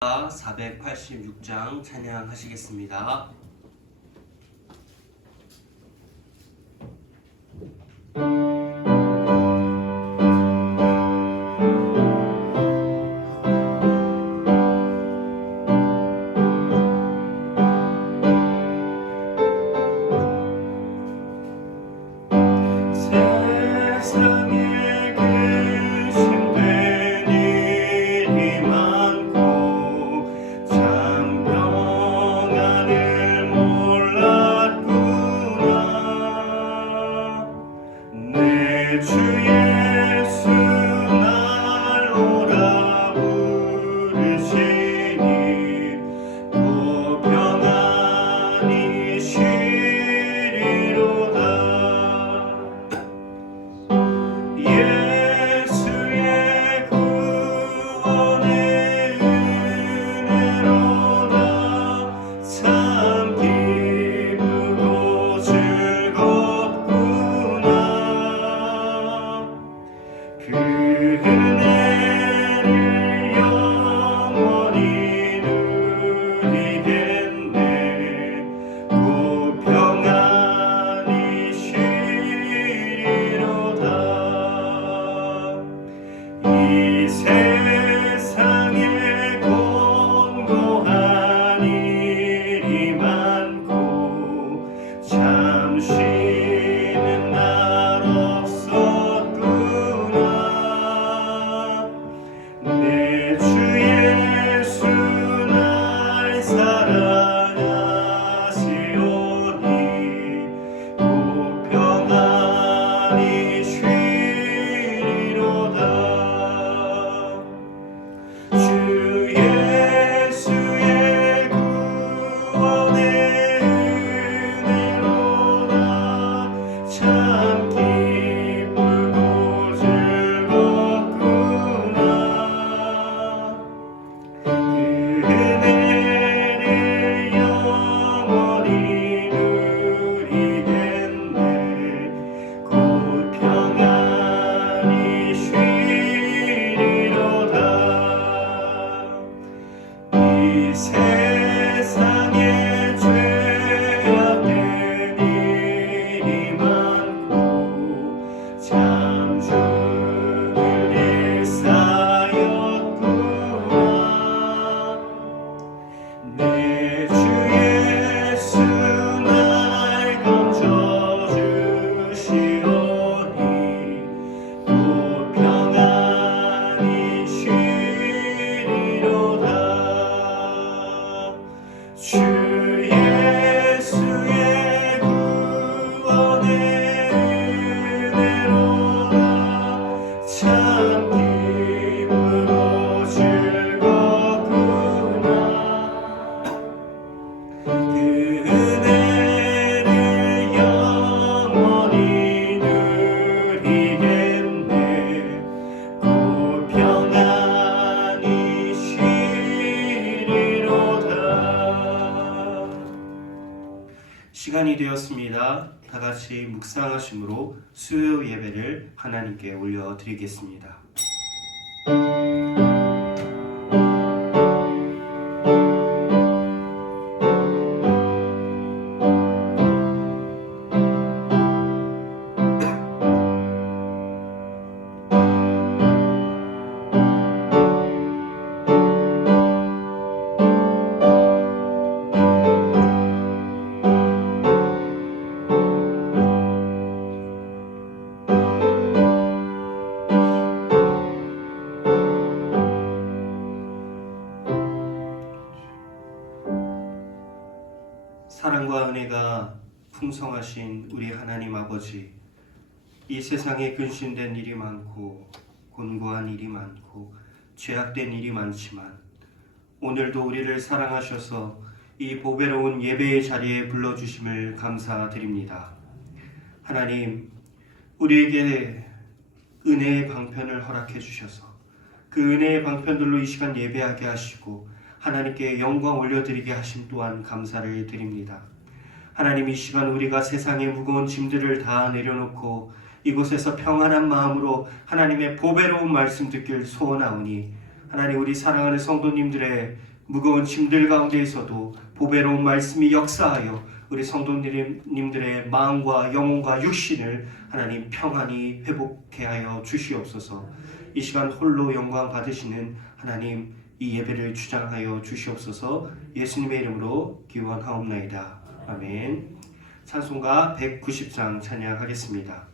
486장 찬양하시겠습니다. 시간이 되었습니다. 다 같이 묵상하심으로 수요 예배를 하나님께 올려드리겠습니다. 사랑과 은혜가 풍성하신 우리 하나님 아버지, 이 세상에 근심된 일이 많고 곤고한 일이 많고 죄악된 일이 많지만 오늘도 우리를 사랑하셔서 이 보배로운 예배의 자리에 불러주심을 감사드립니다. 하나님, 우리에게 은혜의 방편을 허락해 주셔서 그 은혜의 방편들로 이 시간 예배하게 하시고 하나님께 영광 올려드리게 하심 또한 감사를 드립니다. 하나님, 이 시간 우리가 세상의 무거운 짐들을 다 내려놓고 이곳에서 평안한 마음으로 하나님의 보배로운 말씀 듣길 소원하오니 하나님, 우리 사랑하는 성도님들의 무거운 짐들 가운데에서도 보배로운 말씀이 역사하여 우리 성도님들의 마음과 영혼과 육신을 하나님 평안히 회복케 하여 주시옵소서. 이 시간 홀로 영광 받으시는 하나님, 이 예배를 주장하여 주시옵소서. 예수님의 이름으로 기원하옵나이다. 아멘. 찬송가 190장 찬양하겠습니다.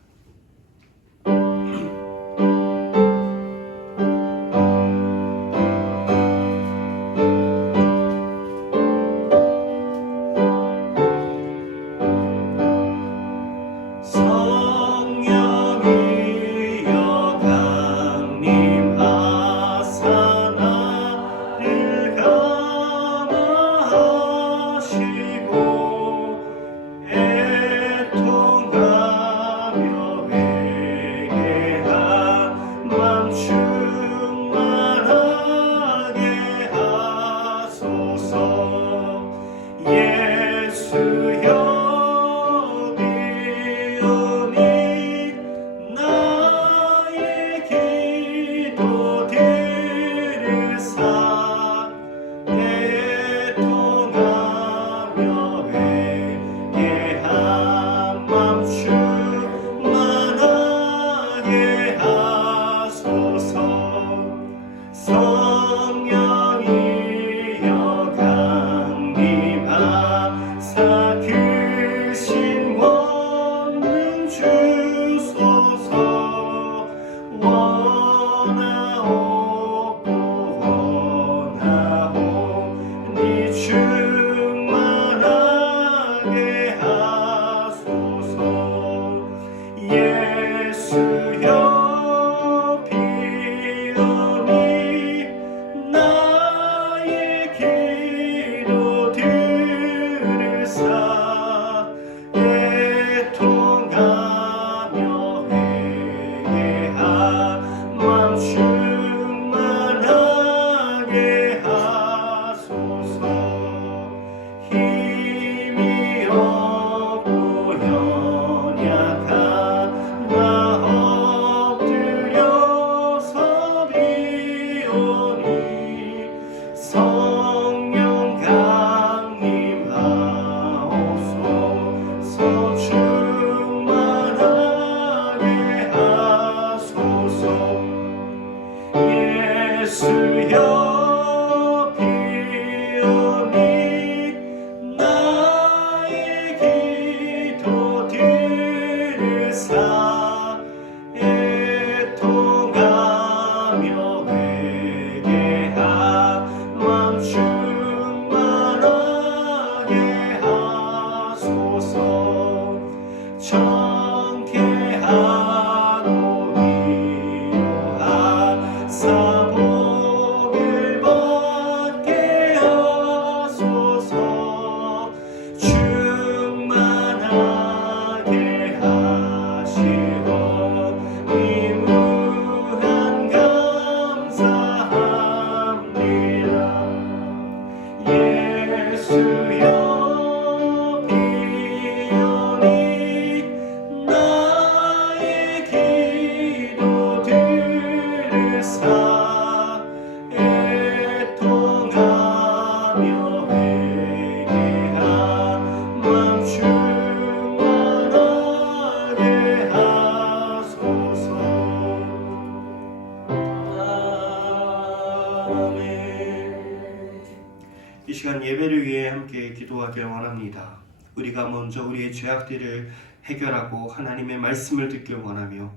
이 시간 예배를 위해 함께 기도하길 원합니다. 우리가 먼저 우리의 죄악들을 해결하고 하나님의 말씀을 듣길 원하며,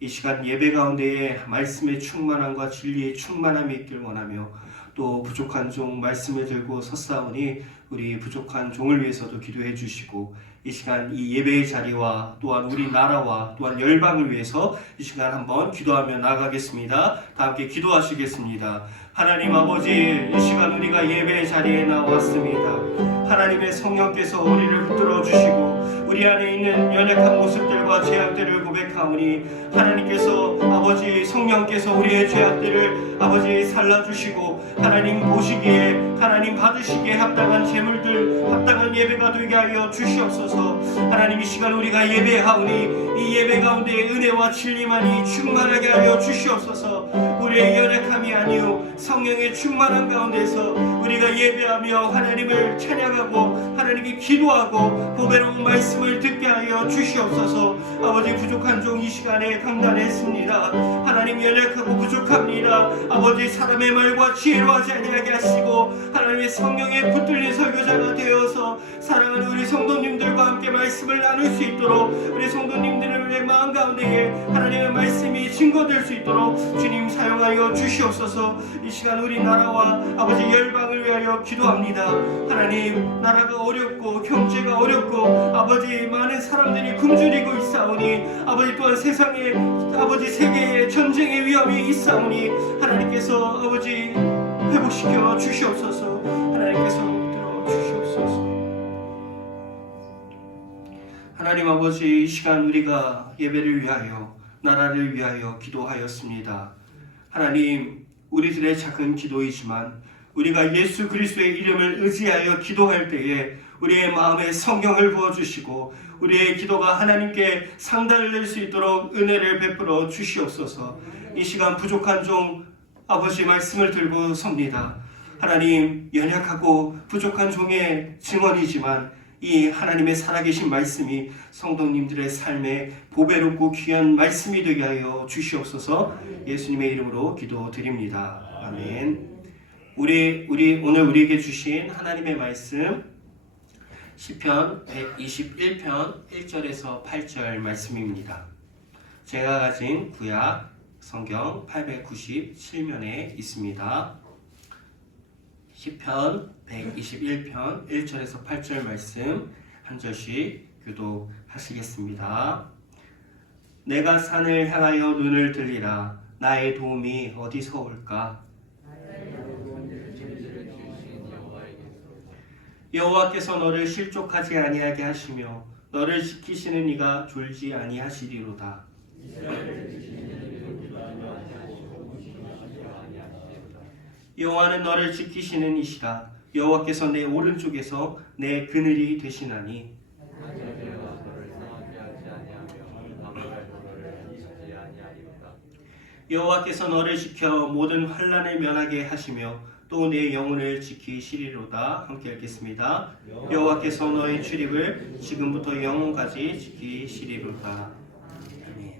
이 시간 예배 가운데에 말씀의 충만함과 진리의 충만함이 있길 원하며, 또 부족한 종 말씀을 들고 섰사오니 우리 부족한 종을 위해서도 기도해 주시고, 이 시간 이 예배의 자리와 또한 우리 나라와 또한 열방을 위해서 이 시간 한번 기도하며 나가겠습니다. 다 함께 기도하시겠습니다. 하나님 아버지, 이 시간 우리가 예배의 자리에 나왔습니다. 하나님의 성령께서 우리를 붙들어 주시고 우리 안에 있는 연약한 모습들과 죄악들을 고백하오니, 하나님께서 아버지 성령께서 우리의 죄악들을 아버지 살라주시고 하나님 보시기에, 하나님 받으시기에 합당한 제물들, 합당한 예배가 되게 하여 주시옵소서. 하나님 이 시간 우리가 예배하오니 이 예배 가운데 은혜와 진리만이 충만하게 하여 주시옵소서. 우리의 연약함이 아니오 성령의 충만한 가운데서 우리가 예배하며 하나님을 찬양하고 하나님께 기도하고 보배로운 말씀을 듣게 하여 주시옵소서. 아버지, 부족한 종 이 시간에 강단했습니다. 하나님, 연약하고 부족합니다. 아버지, 사람의 말과 지혜로 하지 아니하게 하시고 하나님의 성령에 붙들린 설교자가 되어서 사랑하는 우리 성도님들과 함께 말씀을 나눌 수 있도록, 우리 성도님들의 마음 가운데에 하나님의 말씀이 증거될 수 있도록 주님 사용하여 주시옵소서. 이 시간 우리 나라와 아버지 열방을 위하여 기도합니다. 하나님, 나라가 어렵고 경제가 어렵고 아버지 많은 사람들이 굶주리고 있사오니, 아버지 또한 세상에 아버지 세계에 전쟁의 위험이 있사오니 하나님께서 아버지 회복시켜 주시옵소서. 하나님께서 들어 주시옵소서. 하나님 아버지, 이 시간 우리가 예배를 위하여 나라를 위하여 기도하였습니다. 하나님, 우리들의 작은 기도이지만 우리가 예수 그리스도의 이름을 의지하여 기도할 때에 우리의 마음에 성경을 부어주시고 우리의 기도가 하나님께 상달을 낼 수 있도록 은혜를 베풀어 주시옵소서. 이 시간 부족한 종 아버지 말씀을 들고 섭니다. 하나님, 연약하고 부족한 종의 증언이지만 이 하나님의 살아계신 말씀이 성도님들의 삶에 보배롭고 귀한 말씀이 되게 하여 주시옵소서. 예수님의 이름으로 기도드립니다. 아멘. 우리 오늘 우리에게 주신 하나님의 말씀 시편 121편 1절에서 8절 말씀입니다. 제가 가진 구약 성경 897면에 있습니다. 시편 121편 1절에서 8절 말씀 한 절씩 교독하시겠습니다. 내가 산을 향하여 눈을 들리라. 나의 도움이 어디서 올까? 여호와께서 너를 실족하지 아니하게 하시며 너를 지키시는 이가 졸지 아니하시리로다. 여호와는 너를 지키시는 이시라. 여호와께서 내 오른쪽에서 내 그늘이 되시나니 여호와께서 너를 지켜 모든 환난을 면하게 하시며 또 내 영혼을 지키시리로다. 함께 읽겠습니다. 여호와께서 너의 출입을 지금부터 영혼까지 지키시리로다. 아멘.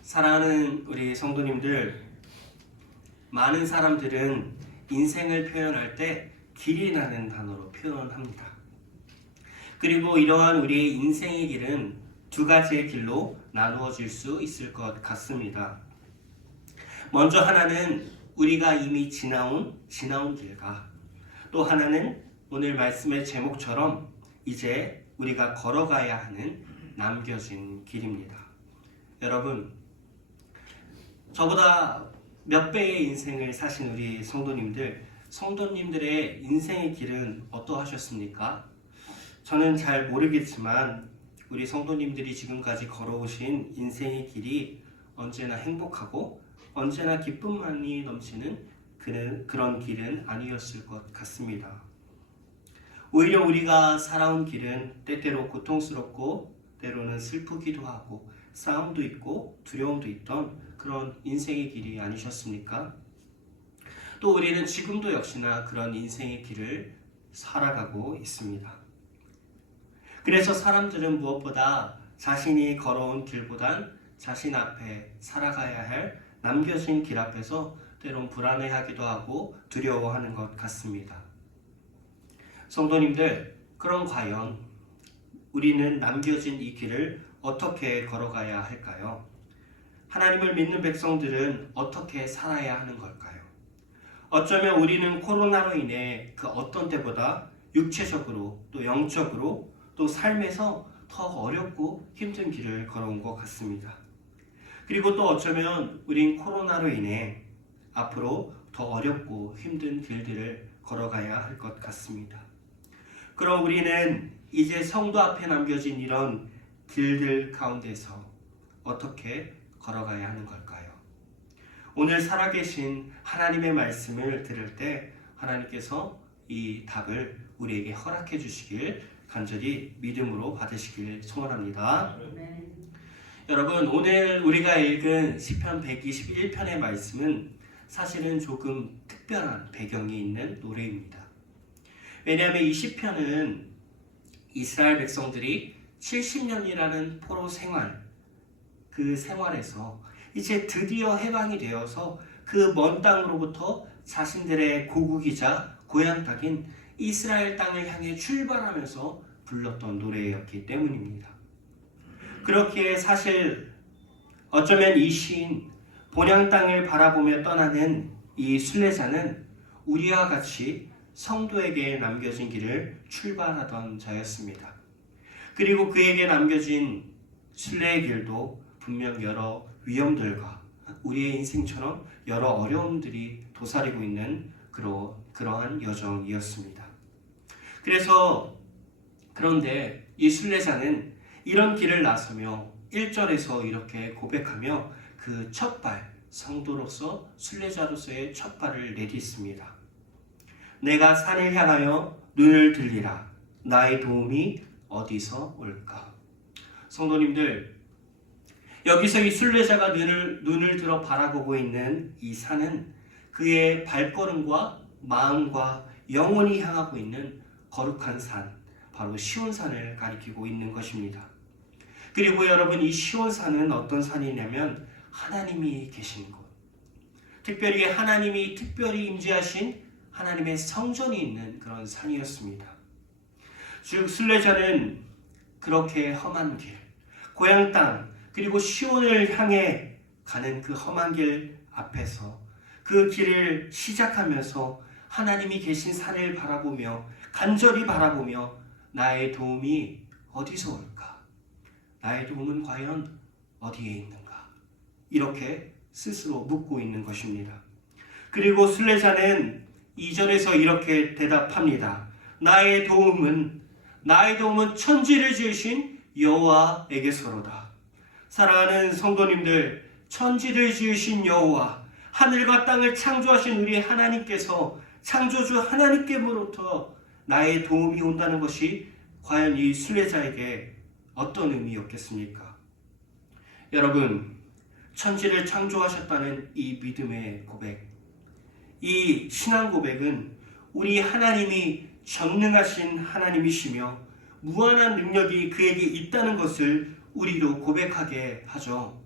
사랑하는 우리 성도님들, 많은 사람들은 인생을 표현할 때 길이라는 단어로 표현합니다. 그리고 이러한 우리의 인생의 길은 두 가지의 길로 나누어질 수 있을 것 같습니다. 먼저 하나는 우리가 이미 지나온 길과, 또 하나는 오늘 말씀의 제목처럼 이제 우리가 걸어가야 하는 남겨진 길입니다. 여러분, 저보다 몇 배의 인생을 사신 우리 성도님들의 인생의 길은 어떠하셨습니까? 저는 잘 모르겠지만 우리 성도님들이 지금까지 걸어오신 인생의 길이 언제나 행복하고 언제나 기쁨만이 넘치는 그런 길은 아니었을 것 같습니다. 오히려 우리가 살아온 길은 때때로 고통스럽고 때로는 슬프기도 하고 싸움도 있고 두려움도 있던 그런 인생의 길이 아니셨습니까? 또 우리는 지금도 역시나 그런 인생의 길을 살아가고 있습니다. 그래서 사람들은 무엇보다 자신이 걸어온 길보단 자신 앞에 살아가야 할 남겨진 길 앞에서 때론 불안해하기도 하고 두려워하는 것 같습니다. 성도님들, 그럼 과연 우리는 남겨진 이 길을 어떻게 걸어가야 할까요? 하나님을 믿는 백성들은 어떻게 살아야 하는 걸까요? 어쩌면 우리는 코로나로 인해 그 어떤 때보다 육체적으로 또 영적으로 또 삶에서 더 어렵고 힘든 길을 걸어온 것 같습니다. 그리고 또 어쩌면 우린 코로나로 인해 앞으로 더 어렵고 힘든 길들을 걸어가야 할 것 같습니다. 그럼 우리는 이제 성도 앞에 남겨진 이런 길들 가운데서 어떻게 걸어가야 하는 걸까요? 오늘 살아계신 하나님의 말씀을 들을 때 하나님께서 이 답을 우리에게 허락해 주시길 간절히 믿음으로 받으시길 소원합니다. 여러분, 오늘 우리가 읽은 시편 121편의 말씀은 사실은 조금 특별한 배경이 있는 노래입니다. 왜냐하면 이 시편은 이스라엘 백성들이 70년이라는 포로 생활, 그 생활에서 이제 드디어 해방이 되어서 그 먼 땅으로부터 자신들의 고국이자 고향 땅인 이스라엘 땅을 향해 출발하면서 불렀던 노래였기 때문입니다. 그렇기에 사실 어쩌면 이 시인 본향 땅을 바라보며 떠나는 이 순례자는 우리와 같이 성도에게 남겨진 길을 출발하던 자였습니다. 그리고 그에게 남겨진 순례의 길도 분명 여러 위험들과 우리의 인생처럼 여러 어려움들이 도사리고 있는 그러한 여정이었습니다. 그런데 이 순례자는 이런 길을 나서며 1절에서 이렇게 고백하며 그 첫발, 성도로서 순례자로서의 첫발을 내딛습니다. 내가 산을 향하여 눈을 들리라. 나의 도움이 어디서 올까? 성도님들, 여기서 이 순례자가 눈을 들어 바라보고 있는 이 산은 그의 발걸음과 마음과 영혼이 향하고 있는 거룩한 산, 바로 시온산을 가리키고 있는 것입니다. 그리고 여러분, 이 시온산은 어떤 산이냐면 하나님이 계신 곳, 특별히 하나님이 특별히 임재하신 하나님의 성전이 있는 그런 산이었습니다. 즉 순례자는 그렇게 험한 길, 고향 땅, 그리고 시온을 향해 가는 그 험한 길 앞에서 그 길을 시작하면서 하나님이 계신 산을 바라보며 간절히 바라보며 나의 도움이 어디서 올까? 나의 도움은 과연 어디에 있는가? 이렇게 스스로 묻고 있는 것입니다. 그리고 순례자는 2절에서 이렇게 대답합니다. 나의 도움은 천지를 지으신 여호와에게서로다. 사랑하는 성도님들, 천지를 지으신 여호와, 하늘과 땅을 창조하신 우리 하나님께서, 창조주 하나님께로부터 나의 도움이 온다는 것이 과연 이 순례자에게 어떤 의미였겠습니까? 여러분, 천지를 창조하셨다는 이 믿음의 고백, 이 신앙 고백은 우리 하나님이 전능하신 하나님이시며 무한한 능력이 그에게 있다는 것을 우리로 고백하게 하죠.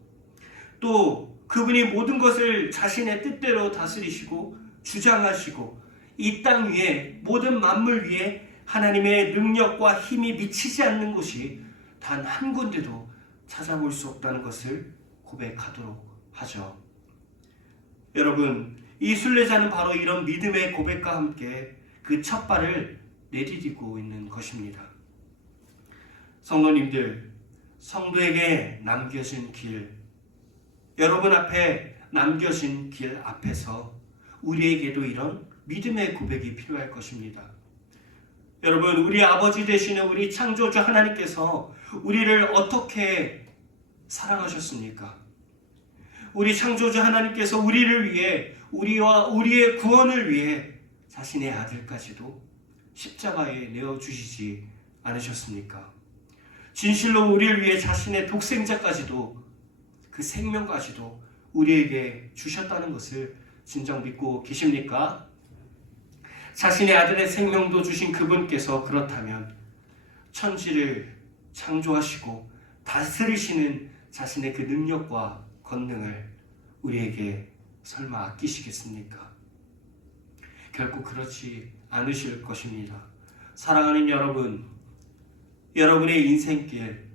또 그분이 모든 것을 자신의 뜻대로 다스리시고 주장하시고 이 땅 위에 모든 만물 위에 하나님의 능력과 힘이 미치지 않는 곳이 단 한 군데도 찾아볼 수 없다는 것을 고백하도록 하죠. 여러분, 이 순례자는 바로 이런 믿음의 고백과 함께 그 첫 발을 내디디고 있는 것입니다. 성도님들, 성도에게 남겨진 길, 여러분 앞에 남겨진 길 앞에서 우리에게도 이런 믿음의 고백이 필요할 것입니다. 여러분, 우리 아버지 되시는 우리 창조주 하나님께서 우리를 어떻게 사랑하셨습니까? 우리 창조주 하나님께서 우리를 위해, 우리와 우리의 구원을 위해 자신의 아들까지도 십자가에 내어주시지 않으셨습니까? 진실로 우리를 위해 자신의 독생자까지도, 그 생명까지도 우리에게 주셨다는 것을 진정 믿고 계십니까? 자신의 아들의 생명도 주신 그분께서 그렇다면 천지를 창조하시고 다스리시는 자신의 그 능력과 권능을 우리에게 설마 아끼시겠습니까? 결코 그렇지 않으실 것입니다. 사랑하는 여러분, 여러분의 인생길,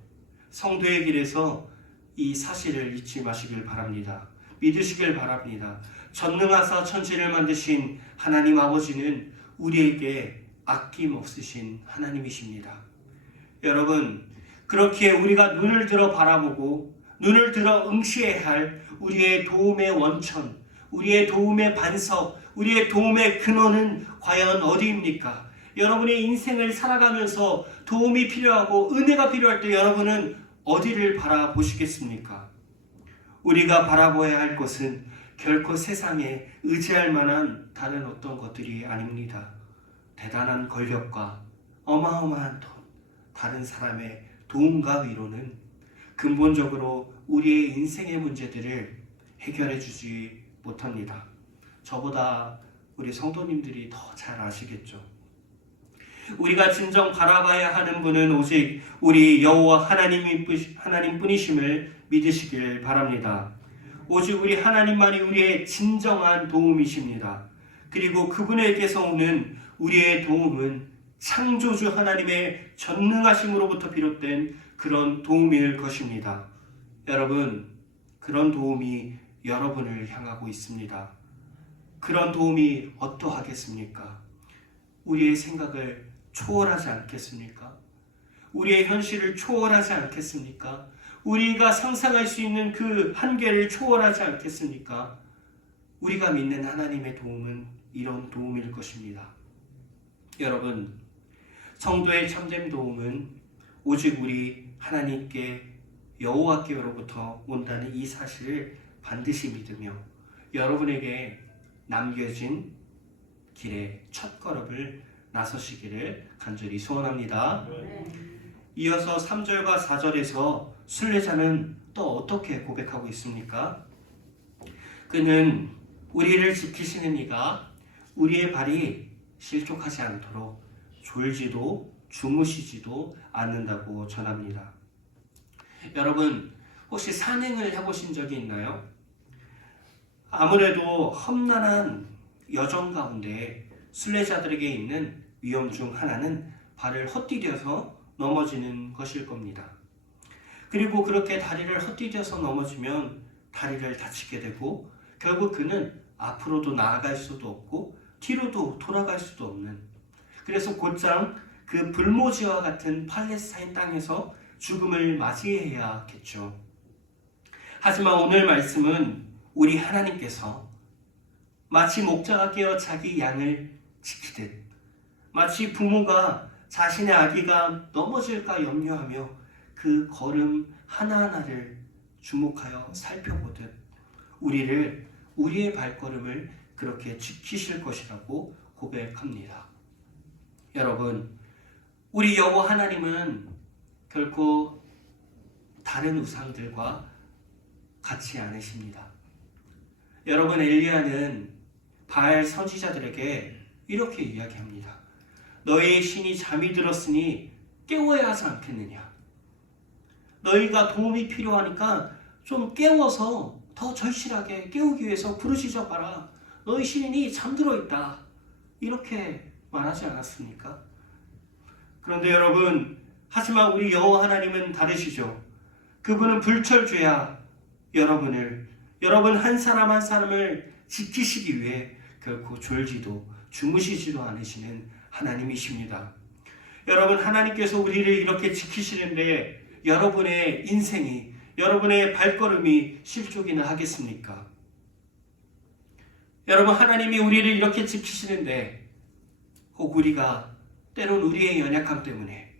성도의 길에서 이 사실을 잊지 마시길 바랍니다. 믿으시길 바랍니다. 전능하사 천지를 만드신 하나님 아버지는 우리에게 아낌없으신 하나님이십니다. 여러분, 그렇기에 우리가 눈을 들어 바라보고 눈을 들어 응시해야 할 우리의 도움의 원천, 우리의 도움의 반석, 우리의 도움의 근원은 과연 어디입니까? 여러분의 인생을 살아가면서 도움이 필요하고 은혜가 필요할 때 여러분은 어디를 바라보시겠습니까? 우리가 바라보아야 할 것은 결코 세상에 의지할 만한 다른 어떤 것들이 아닙니다. 대단한 권력과 어마어마한 돈, 다른 사람의 도움과 위로는 근본적으로 우리의 인생의 문제들을 해결해 주지 못합니다. 저보다 우리 성도님들이 더 잘 아시겠죠. 우리가 진정 바라봐야 하는 분은 오직 우리 여호와 하나님뿐이심을 믿으시길 바랍니다. 오직 우리 하나님만이 우리의 진정한 도움이십니다. 그리고 그분에게서 오는 우리의 도움은 창조주 하나님의 전능하심으로부터 비롯된 그런 도움일 것입니다. 여러분, 그런 도움이 여러분을 향하고 있습니다. 그런 도움이 어떠하겠습니까? 우리의 생각을 초월하지 않겠습니까? 우리의 현실을 초월하지 않겠습니까? 우리가 상상할 수 있는 그 한계를 초월하지 않겠습니까? 우리가 믿는 하나님의 도움은 이런 도움일 것입니다. 여러분, 성도의 참된 도움은 오직 우리 하나님께 여호와께로부터 온다는 이 사실을 반드시 믿으며 여러분에게 남겨진 길의 첫걸음을 나서시기를 간절히 소원합니다. 이어서 3절과 4절에서 순례자는 또 어떻게 고백하고 있습니까? 그는 우리를 지키시는 이가 우리의 발이 실족하지 않도록 졸지도 주무시지도 않는다고 전합니다. 여러분, 혹시 산행을 해보신 적이 있나요? 아무래도 험난한 여정 가운데 순례자들에게 있는 위험 중 하나는 발을 헛디뎌서 넘어지는 것일 겁니다. 그리고 그렇게 다리를 헛디뎌서 넘어지면 다리를 다치게 되고 결국 그는 앞으로도 나아갈 수도 없고 뒤로도 돌아갈 수도 없는, 그래서 곧장 그 불모지와 같은 팔레스타인 땅에서 죽음을 맞이해야겠죠. 하지만 오늘 말씀은 우리 하나님께서 마치 목자가 깨어 자기 양을 지키듯, 마치 부모가 자신의 아기가 넘어질까 염려하며 그 걸음 하나하나를 주목하여 살펴보듯 우리의 발걸음을 그렇게 지키실 것이라고 고백합니다. 여러분, 우리 여호와 하나님은 결코 다른 우상들과 같지 않으십니다. 여러분, 엘리야는 바알 선지자들에게 이렇게 이야기합니다. 너희의 신이 잠이 들었으니 깨워야 하지 않겠느냐. 너희가 도움이 필요하니까 좀 깨워서 더 절실하게 깨우기 위해서 부르짖어 봐라. 너희 신이 잠들어 있다. 이렇게 말하지 않았습니까? 그런데 여러분, 하지만 우리 여호와 하나님은 다르시죠. 그분은 불철주야 여러분 한 사람 한 사람을 지키시기 위해 결코 졸지도 주무시지도 않으시는 하나님이십니다. 여러분, 하나님께서 우리를 이렇게 지키시는데 여러분의 인생이, 여러분의 발걸음이 실족이나 하겠습니까? 여러분, 하나님이 우리를 이렇게 지키시는데 혹 우리가 때론 우리의 연약함 때문에,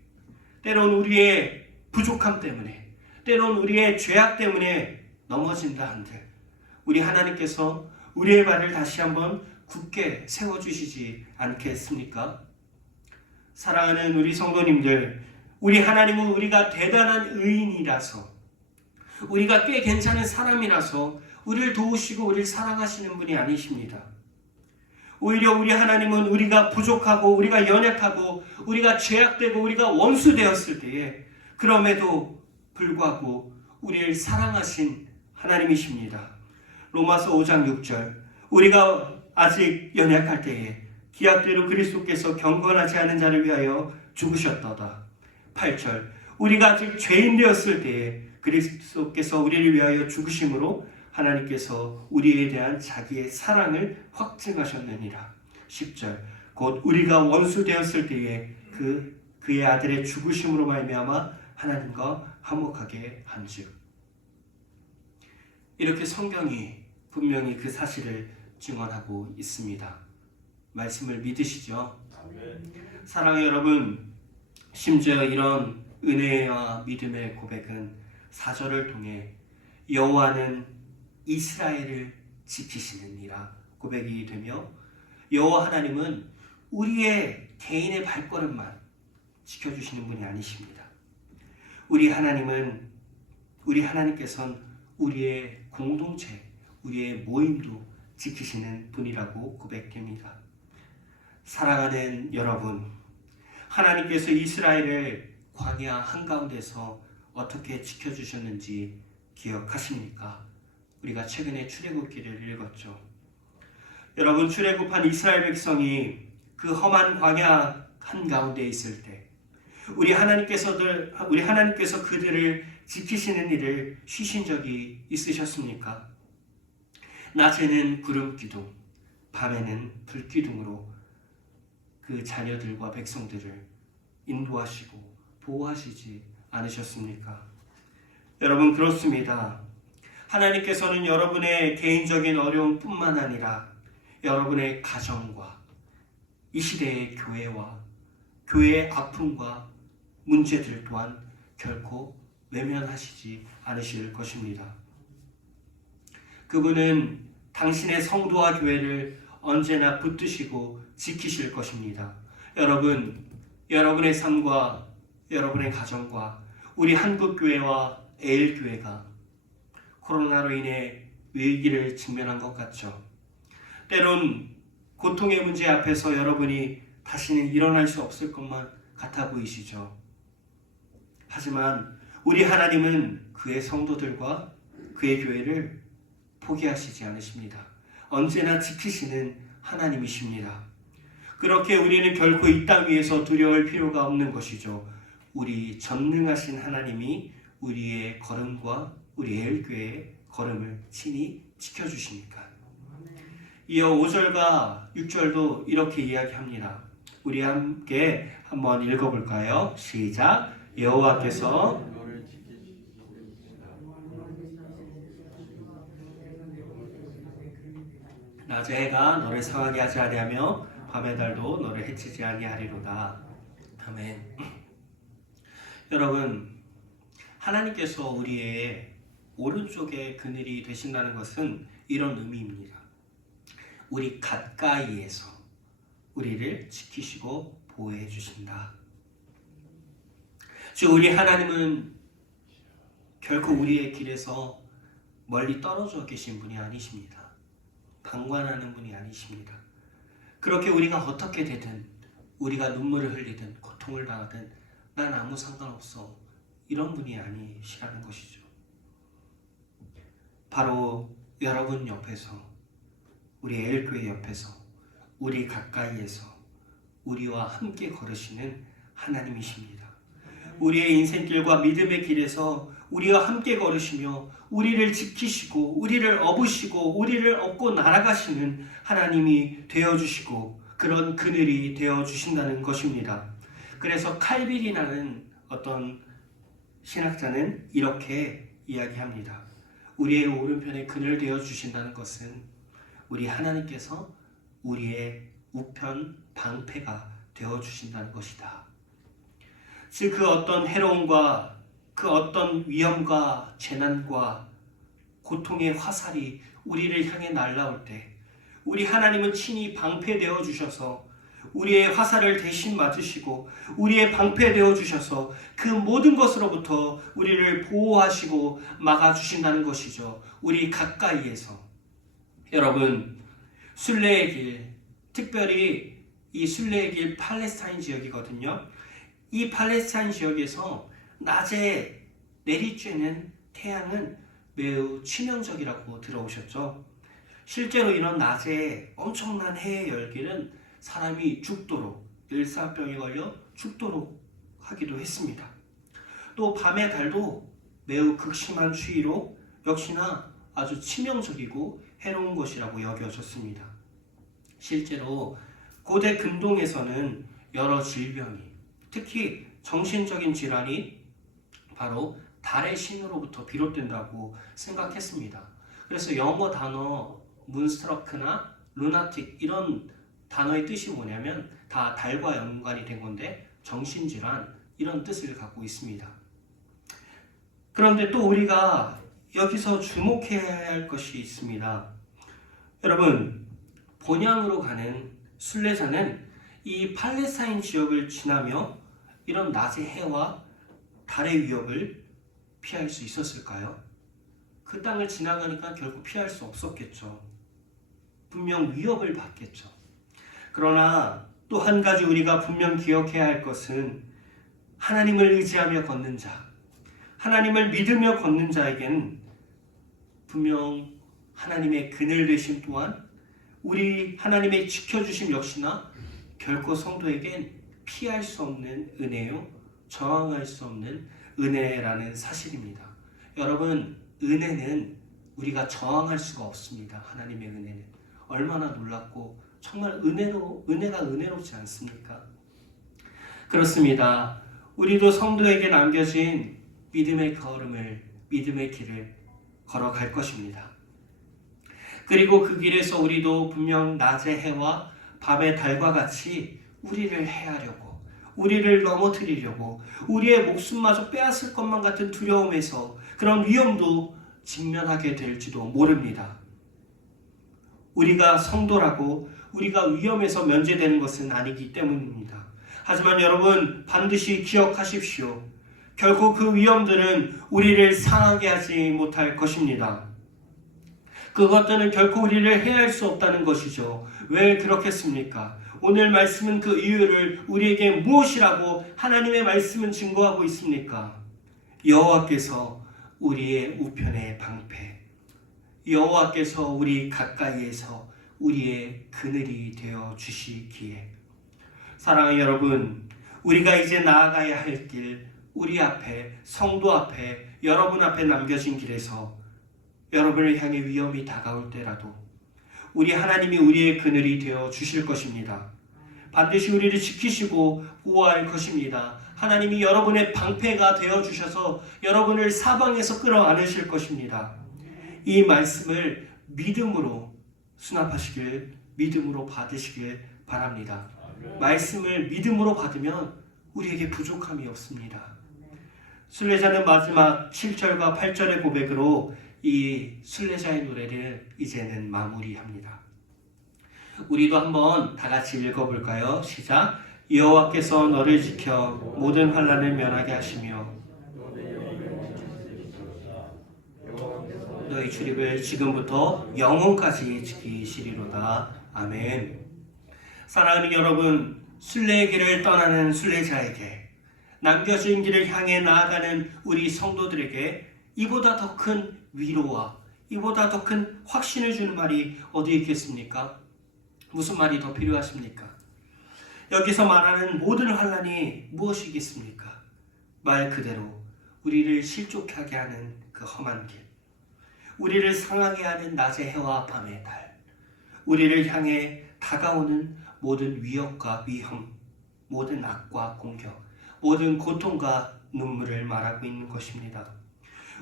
때론 우리의 부족함 때문에, 때론 우리의 죄악 때문에 넘어진다 한들 우리 하나님께서 우리의 발을 다시 한번 굳게 세워주시지 않겠습니까? 사랑하는 우리 성도님들, 우리 하나님은 우리가 대단한 의인이라서, 우리가 꽤 괜찮은 사람이라서 우리를 도우시고 우리를 사랑하시는 분이 아니십니다. 오히려 우리 하나님은 우리가 부족하고 우리가 연약하고 우리가 죄악되고 우리가 원수되었을 때에 그럼에도 불구하고 우리를 사랑하신 하나님이십니다. 로마서 5장 6절, 우리가 아직 연약할 때에 기약대로 그리스도께서 경건하지 않은 자를 위하여 죽으셨도다. 8절, 우리가 아직 죄인 되었을 때에 그리스도께서 우리를 위하여 죽으심으로 하나님께서 우리에 대한 자기의 사랑을 확증하셨느니라. 10절, 곧 우리가 원수 되었을 때에 그의 아들의 죽으심으로 말미암아 하나님과 화목하게 한즉. 이렇게 성경이 분명히 그 사실을 증언하고 있습니다. 말씀을 믿으시죠? 사랑하는 여러분, 심지어 이런 은혜와 믿음의 고백은 4절을 통해 여호와는 이스라엘을 지키시느니라 고백이 되며, 여호와 하나님은 우리의 개인의 발걸음만 지켜주시는 분이 아니십니다. 우리 하나님께서는 우리의 공동체, 우리의 모임도 지키시는 분이라고 고백됩니다. 사랑하는 여러분, 하나님께서 이스라엘을 광야 한가운데서 어떻게 지켜주셨는지 기억하십니까? 우리가 최근에 출애굽기를 읽었죠. 여러분, 출애굽한 이스라엘 백성이 그 험한 광야 한가운데 있을 때 우리 하나님께서 그들을 지키시는 일을 쉬신 적이 있으셨습니까? 낮에는 구름 기둥, 밤에는 불 기둥으로 그 자녀들과 백성들을 인도하시고 보호하시지 않으셨습니까? 여러분, 그렇습니다. 하나님께서는 여러분의 개인적인 어려움뿐만 아니라 여러분의 가정과 이 시대의 교회와 교회의 아픔과 문제들 또한 결코 외면하시지 않으실 것입니다. 그분은 당신의 성도와 교회를 언제나 붙드시고 지키실 것입니다. 여러분, 여러분의 삶과 여러분의 가정과 우리 한국교회와 에일교회가 코로나로 인해 위기를 직면한 것 같죠. 때론 고통의 문제 앞에서 여러분이 다시는 일어날 수 없을 것만 같아 보이시죠. 하지만 우리 하나님은 그의 성도들과 그의 교회를 포기하시지 않으십니다. 언제나 지키시는 하나님이십니다. 그렇게 우리는 결코 이 땅 위에서 두려울 필요가 없는 것이죠. 우리 전능하신 하나님이 우리의 걸음과 우리 에일교회의 걸음을 친히 지켜주시니까. 이어 5절과 6절도 이렇게 이야기합니다. 우리 함께 한번 읽어볼까요? 시작. 여호와께서 낮의 해가 너를 상하게 하지 아니하며 밤의 달도 너를 해치지 아니하리로다. 아멘. 여러분, 하나님께서 우리의 오른쪽에 그늘이 되신다는 것은 이런 의미입니다. 우리 가까이에서 우리를 지키시고 보호해 주신다. 즉, 우리 하나님은 결코 우리의 길에서 멀리 떨어져 계신 분이 아니십니다. 방관하는 분이 아니십니다. 그렇게 우리가 어떻게 되든, 우리가 눈물을 흘리든 고통을 당하든 난 아무 상관없어, 이런 분이 아니시라는 것이죠. 바로 여러분 옆에서, 우리 에일교회 옆에서, 우리 가까이에서 우리와 함께 걸으시는 하나님이십니다. 우리의 인생길과 믿음의 길에서 우리와 함께 걸으시며 우리를 지키시고 우리를 업으시고 우리를 업고 날아가시는 하나님이 되어주시고 그런 그늘이 되어주신다는 것입니다. 그래서 칼빈이라는 어떤 신학자는 이렇게 이야기합니다. 우리의 오른편에 그늘 되어주신다는 것은 우리 하나님께서 우리의 우편 방패가 되어주신다는 것이다. 즉, 그 어떤 해로움과 그 어떤 위험과 재난과 고통의 화살이 우리를 향해 날아올 때 우리 하나님은 친히 방패되어 주셔서 우리의 화살을 대신 맞으시고 우리의 방패되어 주셔서 그 모든 것으로부터 우리를 보호하시고 막아주신다는 것이죠. 우리 가까이에서. 여러분, 순례의 길, 특별히 이 순례의 길 팔레스타인 지역이거든요. 이 팔레스타인 지역에서 낮에 내리쬐는 태양은 매우 치명적이라고 들어오셨죠. 실제로 이런 낮에 엄청난 해의 열기는 사람이 죽도록, 일사병에 걸려 죽도록 하기도 했습니다. 또 밤의 달도 매우 극심한 추위로 역시나 아주 치명적이고 해로운 것이라고 여겨졌습니다. 실제로 고대 근동에서는 여러 질병이, 특히 정신적인 질환이 바로 달의 신으로부터 비롯된다고 생각했습니다. 그래서 영어 단어 문스트러크나 루나틱 이런 단어의 뜻이 뭐냐면 다 달과 연관이 된 건데 정신질환 이런 뜻을 갖고 있습니다. 그런데 또 우리가 여기서 주목해야 할 것이 있습니다. 여러분, 본향으로 가는 순례자는 이 팔레스타인 지역을 지나며 이런 낮의 해와 달의 위협을 피할 수 있었을까요? 그 땅을 지나가니까 결국 피할 수 없었겠죠. 분명 위협을 받겠죠. 그러나 또 한 가지 우리가 분명 기억해야 할 것은 하나님을 의지하며 걷는 자, 하나님을 믿으며 걷는 자에게는 분명 하나님의 그늘 되심 또한 우리 하나님의 지켜주심 역시나 결코 성도에겐 피할 수 없는 은혜요, 저항할 수 없는 은혜라는 사실입니다. 여러분, 은혜는 우리가 저항할 수가 없습니다. 하나님의 은혜는 얼마나 놀랍고 정말 은혜가 은혜롭지 않습니까? 그렇습니다. 우리도 성도에게 남겨진 믿음의 걸음을, 믿음의 길을 걸어갈 것입니다. 그리고 그 길에서 우리도 분명 낮의 해와 밤의 달과 같이 우리를 해하려고, 우리를 넘어뜨리려고, 우리의 목숨마저 빼앗을 것만 같은 두려움에서 그런 위험도 직면하게 될지도 모릅니다. 우리가 성도라고 우리가 위험에서 면제되는 것은 아니기 때문입니다. 하지만 여러분, 반드시 기억하십시오. 결코 그 위험들은 우리를 상하게 하지 못할 것입니다. 그것들은 결코 우리를 해할 수 없다는 것이죠. 왜 그렇겠습니까? 오늘 말씀은 그 이유를 우리에게 무엇이라고 하나님의 말씀은 증거하고 있습니까? 여호와께서 우리의 우편의 방패, 여호와께서 우리 가까이에서 우리의 그늘이 되어 주시기에. 사랑하는 여러분, 우리가 이제 나아가야 할 길, 우리 앞에, 성도 앞에, 여러분 앞에 남겨진 길에서 여러분을 향해 위험이 다가올 때라도 우리 하나님이 우리의 그늘이 되어 주실 것입니다. 반드시 우리를 지키시고 보호할 것입니다. 하나님이 여러분의 방패가 되어 주셔서 여러분을 사방에서 끌어안으실 것입니다. 이 말씀을 믿음으로 수납하시길, 믿음으로 받으시길 바랍니다. 말씀을 믿음으로 받으면 우리에게 부족함이 없습니다. 순례자는 마지막 7절과 8절의 고백으로 이 순례자의 노래를 이제는 마무리합니다. 우리도 한번 다 같이 읽어볼까요? 시작. 여호와께서 너를 지켜 모든 환난을 면하게 하시며 너희 출입을 지금부터 영혼까지 지키시리로다. 아멘. 사랑하는 여러분, 순례의 길을 떠나는 순례자에게, 남겨진 길을 향해 나아가는 우리 성도들에게 이보다 더 큰 위로와 이보다 더 큰 확신을 주는 말이 어디 있겠습니까? 무슨 말이 더 필요하십니까? 여기서 말하는 모든 환난이 무엇이겠습니까? 말 그대로 우리를 실족하게 하는 그 험한 길, 우리를 상하게 하는 낮의 해와 밤의 달, 우리를 향해 다가오는 모든 위협과 위험, 모든 악과 공격, 모든 고통과 눈물을 말하고 있는 것입니다.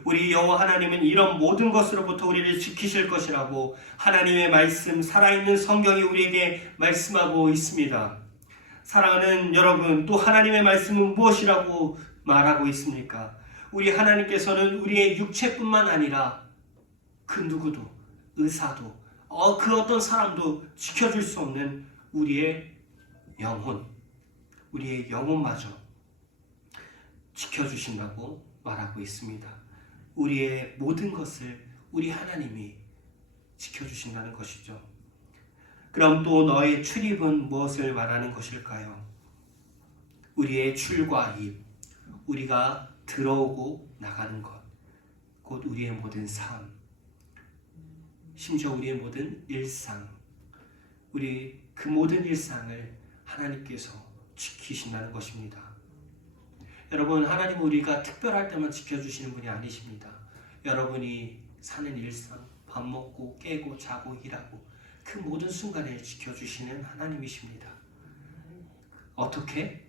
우리 여호와 하나님은 이런 모든 것으로부터 우리를 지키실 것이라고 하나님의 말씀, 살아있는 성경이 우리에게 말씀하고 있습니다. 사랑하는 여러분, 또 하나님의 말씀은 무엇이라고 말하고 있습니까? 우리 하나님께서는 우리의 육체뿐만 아니라 그 누구도, 의사도, 그 어떤 사람도 지켜줄 수 없는 우리의 영혼, 우리의 영혼마저 지켜주신다고 말하고 있습니다. 우리의 모든 것을 우리 하나님이 지켜주신다는 것이죠. 그럼 또 너의 출입은 무엇을 말하는 것일까요? 우리의 출과 입, 우리가 들어오고 나가는 것, 곧 우리의 모든 삶, 심지어 우리의 모든 일상, 우리 그 모든 일상을 하나님께서 지키신다는 것입니다. 여러분, 하나님은 우리가 특별할 때만 지켜주시는 분이 아니십니다. 여러분이 사는 일상, 밥 먹고 깨고 자고 일하고 그 모든 순간을 지켜주시는 하나님이십니다. 어떻게?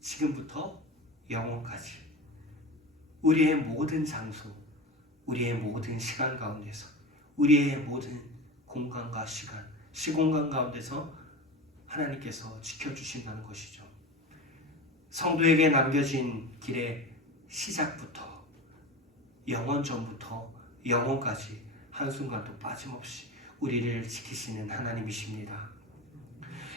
지금부터 영원까지 우리의 모든 장소, 우리의 모든 시간 가운데서, 우리의 모든 공간과 시간, 시공간 가운데서 하나님께서 지켜주신다는 것이죠. 성도에게 남겨진 길의 시작부터 영원 전부터 영원까지 한순간도 빠짐없이 우리를 지키시는 하나님이십니다.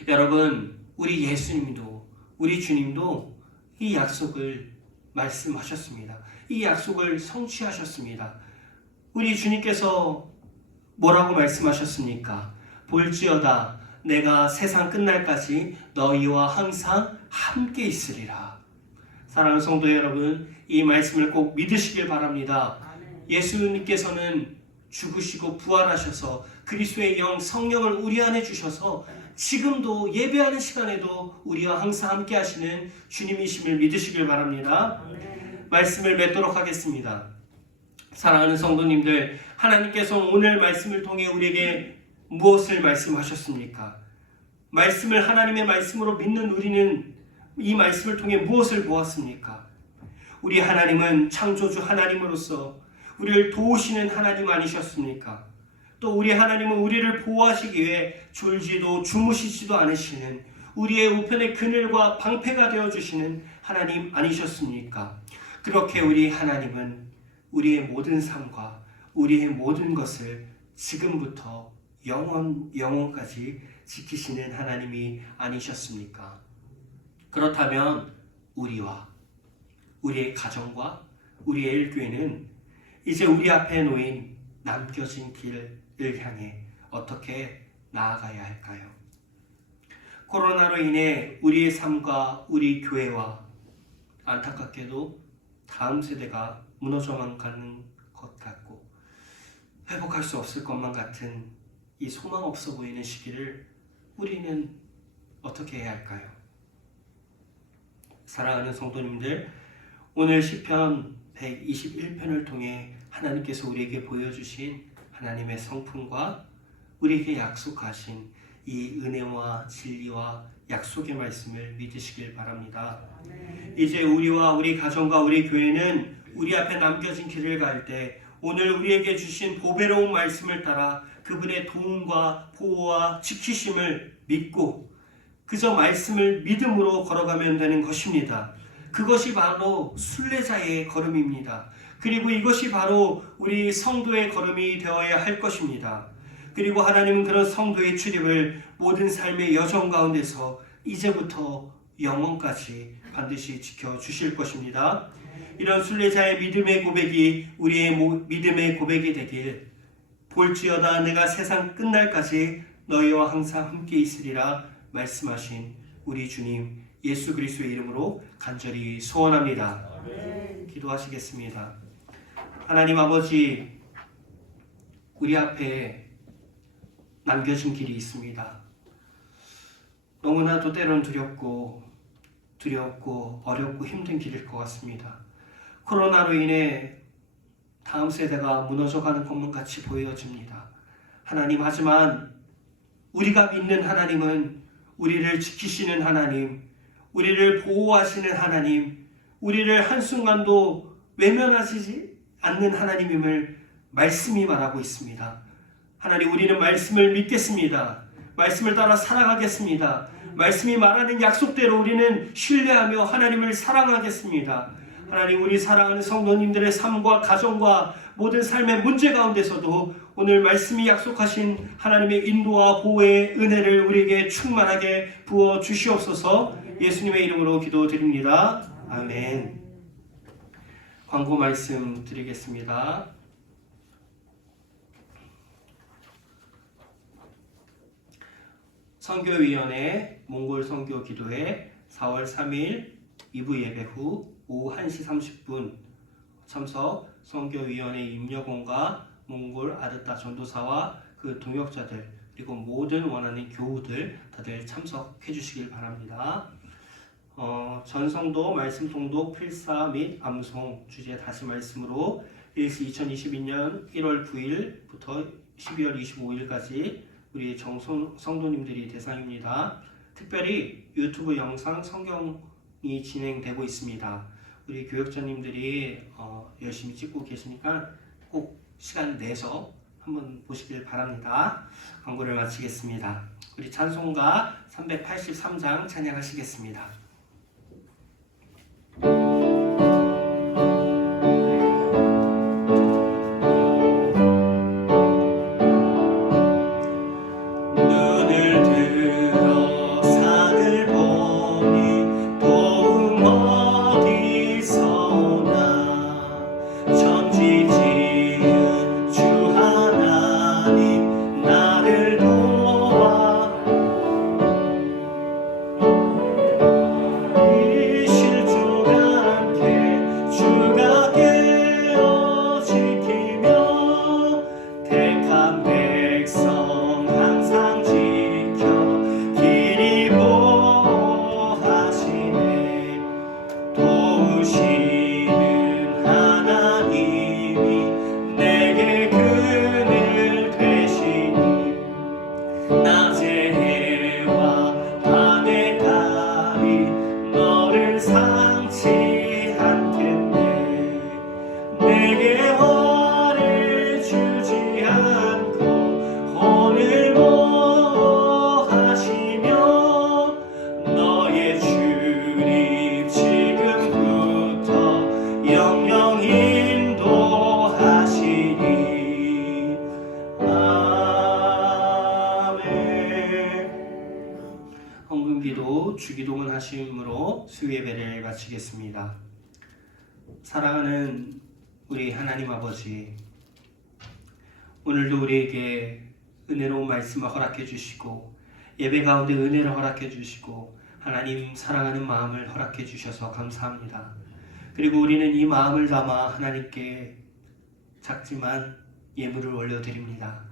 여러분, 우리 예수님도, 우리 주님도 이 약속을 말씀하셨습니다. 이 약속을 성취하셨습니다. 우리 주님께서 뭐라고 말씀하셨습니까? 볼지어다 내가 세상 끝날까지 너희와 항상 함께 있으리라. 사랑하는 성도 여러분, 이 말씀을 꼭 믿으시길 바랍니다. 예수님께서는 죽으시고 부활하셔서 그리스도의 영 성령을 우리 안에 주셔서 지금도 예배하는 시간에도 우리와 항상 함께 하시는 주님이심을 믿으시길 바랍니다. 말씀을 맺도록 하겠습니다. 사랑하는 성도님들, 하나님께서 오늘 말씀을 통해 우리에게 무엇을 말씀하셨습니까? 말씀을 하나님의 말씀으로 믿는 우리는 이 말씀을 통해 무엇을 보았습니까? 우리 하나님은 창조주 하나님으로서 우리를 도우시는 하나님 아니셨습니까? 또 우리 하나님은 우리를 보호하시기 위해 졸지도 주무시지도 않으시는 우리의 우편의 그늘과 방패가 되어주시는 하나님 아니셨습니까? 그렇게 우리 하나님은 우리의 모든 삶과 우리의 모든 것을 지금부터 영원까지 지키시는 하나님이 아니셨습니까? 그렇다면 우리와 우리의 가정과 우리의 일교회는 이제 우리 앞에 놓인 남겨진 길을 향해 어떻게 나아가야 할까요? 코로나로 인해 우리의 삶과 우리 교회와 안타깝게도 다음 세대가 무너져만 가는 것 같고 회복할 수 없을 것만 같은 이 소망 없어 보이는 시기를 우리는 어떻게 해야 할까요? 사랑하는 성도님들, 오늘 시편 121편을 통해 하나님께서 우리에게 보여주신 하나님의 성품과 우리에게 약속하신 이 은혜와 진리와 약속의 말씀을 믿으시길 바랍니다. 이제 우리와 우리 가정과 우리 교회는 우리 앞에 남겨진 길을 갈 때 오늘 우리에게 주신 보배로운 말씀을 따라 그분의 도움과 보호와 지키심을 믿고 그저 말씀을 믿음으로 걸어가면 되는 것입니다. 그것이 바로 순례자의 걸음입니다. 그리고 이것이 바로 우리 성도의 걸음이 되어야 할 것입니다. 그리고 하나님은 그런 성도의 출입을 모든 삶의 여정 가운데서 이제부터 영원까지 반드시 지켜주실 것입니다. 이런 순례자의 믿음의 고백이 우리의 믿음의 고백이 되길, 볼지어다 내가 세상 끝날까지 너희와 항상 함께 있으리라 말씀하신 우리 주님 예수 그리스도의 이름으로 간절히 소원합니다. 기도하시겠습니다. 하나님 아버지, 우리 앞에 남겨진 길이 있습니다. 너무나도 때론 두렵고 어렵고 힘든 길일 것 같습니다. 코로나로 인해 다음 세대가 무너져가는 것만 같이 보여집니다. 하나님, 하지만 우리가 믿는 하나님은 우리를 지키시는 하나님, 우리를 보호하시는 하나님, 우리를 한순간도 외면하시지 않는 하나님임을 말씀이 말하고 있습니다. 하나님, 우리는 말씀을 믿겠습니다. 말씀을 따라 살아가겠습니다. 말씀이 말하는 약속대로 우리는 신뢰하며 하나님을 사랑하겠습니다. 하나님, 우리 사랑하는 성도님들의 삶과 가정과 모든 삶의 문제 가운데서도 오늘 말씀이 약속하신 하나님의 인도와 보호의 은혜를 우리에게 충만하게 부어 주시옵소서. 예수님의 이름으로 기도드립니다. 아멘. 광고 말씀 드리겠습니다. 선교위원회 몽골 선교 기도회 4월 3일 2부 예배 후 오후 1시 30분 참석, 선교위원회 임여공과 몽골 아르타 전도사와 그 동역자들 그리고 모든 원하는 교우들 다들 참석해 주시길 바랍니다. 전성도 말씀 통독 필사 및 암송 주제 다시 말씀으로 2022년 1월 9일부터 12월 25일까지 우리 성도님들이 대상입니다. 특별히 유튜브 영상 성경이 진행되고 있습니다. 우리 교역자님들이 열심히 찍고 계시니까 꼭 시간 내서 한번 보시길 바랍니다. 광고를 마치겠습니다. 우리 찬송가 383장 찬양하시겠습니다. 기도하며 수요 예배를 마치겠습니다. 사랑하는 우리 하나님 아버지, 오늘도 우리에게 은혜로운 말씀을 허락해 주시고 예배 가운데 은혜를 허락해 주시고 하나님 사랑하는 마음을 허락해 주셔서 감사합니다. 그리고 우리는 이 마음을 담아 하나님께 작지만 예물을 올려드립니다.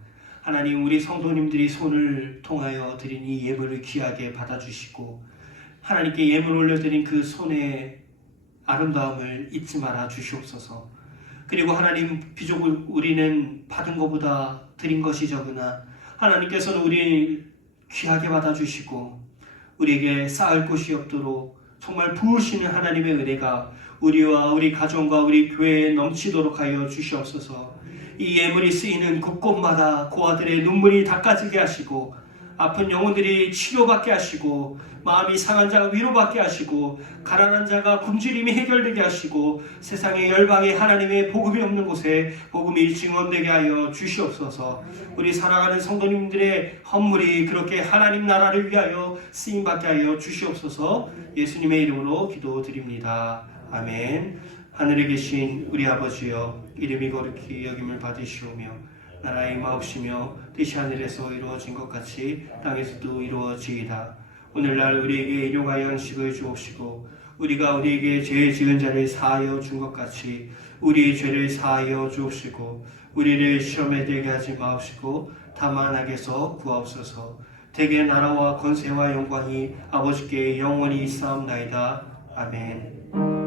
하나님, 우리 성도님들이 손을 통하여 드린 이 예물을 귀하게 받아주시고 하나님께 예물 올려드린 그 손의 아름다움을 잊지 말아 주시옵소서. 그리고 하나님, 비록 우리는 받은 것보다 드린 것이 적으나 하나님께서는 우리 귀하게 받아주시고 우리에게 쌓을 곳이 없도록 정말 부으시는 하나님의 은혜가 우리와 우리 가정과 우리 교회에 넘치도록 하여 주시옵소서. 이 예물이 쓰이는 곳곳마다 고아들의 눈물이 닦아지게 하시고 아픈 영혼들이 치료받게 하시고 마음이 상한 자가 위로받게 하시고 가난한 자가 굶주림이 해결되게 하시고 세상의 열방에 하나님의 복음이 없는 곳에 복음이 증언되게 하여 주시옵소서. 우리 사랑하는 성도님들의 헌물이 그렇게 하나님 나라를 위하여 쓰임받게 하여 주시옵소서. 예수님의 이름으로 기도드립니다. 아멘. 하늘에 계신 우리 아버지여, 이름이 거룩히 여김을 받으시오며 나라의 마옵시며 뜻이 하늘에서 이루어진 것 같이 땅에서도 이루어지이다. 오늘날 우리에게 일용할 양식을 주옵시고 우리가 우리에게 죄 지은 자를 사하여 준 것 같이 우리의 죄를 사하여 주옵시고 우리를 시험에 들게 하지 마옵시고 다만 악에서 구하옵소서. 대개 나라와 권세와 영광이 아버지께 영원히 있사옵나이다. 아멘.